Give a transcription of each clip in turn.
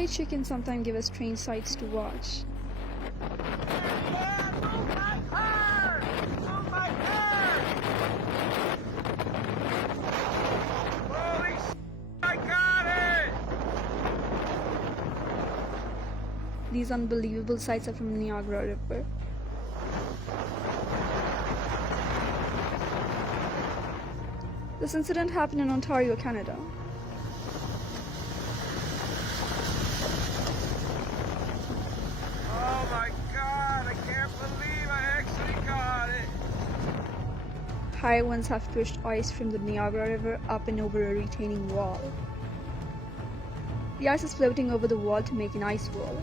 Great, you can sometimes give us strange sights to watch. These unbelievable sights are from Niagara River. This incident happened in Ontario, Canada. Oh my God, I can't believe I actually got it. High winds have pushed ice from the Niagara River up and over a retaining wall. The ice is floating over the wall to make an ice wall.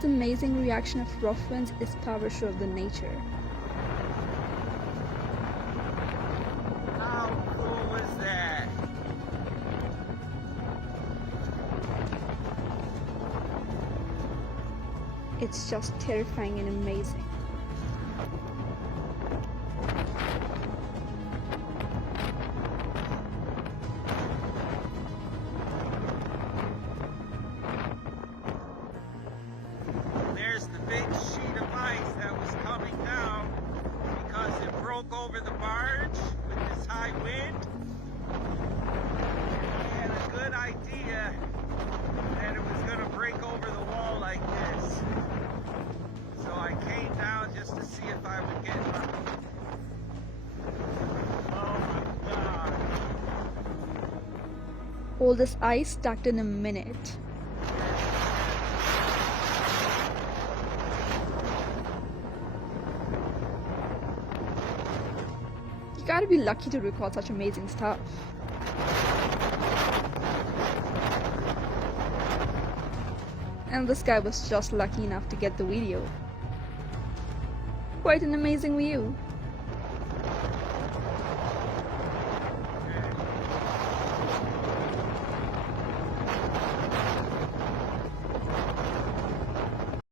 The amazing reaction of rough winds is power show of the nature. How cool is that? It's just terrifying and amazing. There's the big sheet of ice that was coming down because it broke over the barge with this high wind. I had a good idea that it was going to break over the wall like this. So I came down just to see if I would get lucky. Oh my God. All this ice stacked in a minute. You gotta be lucky to record such amazing stuff. And this guy was just lucky enough to get the video. Quite an amazing view.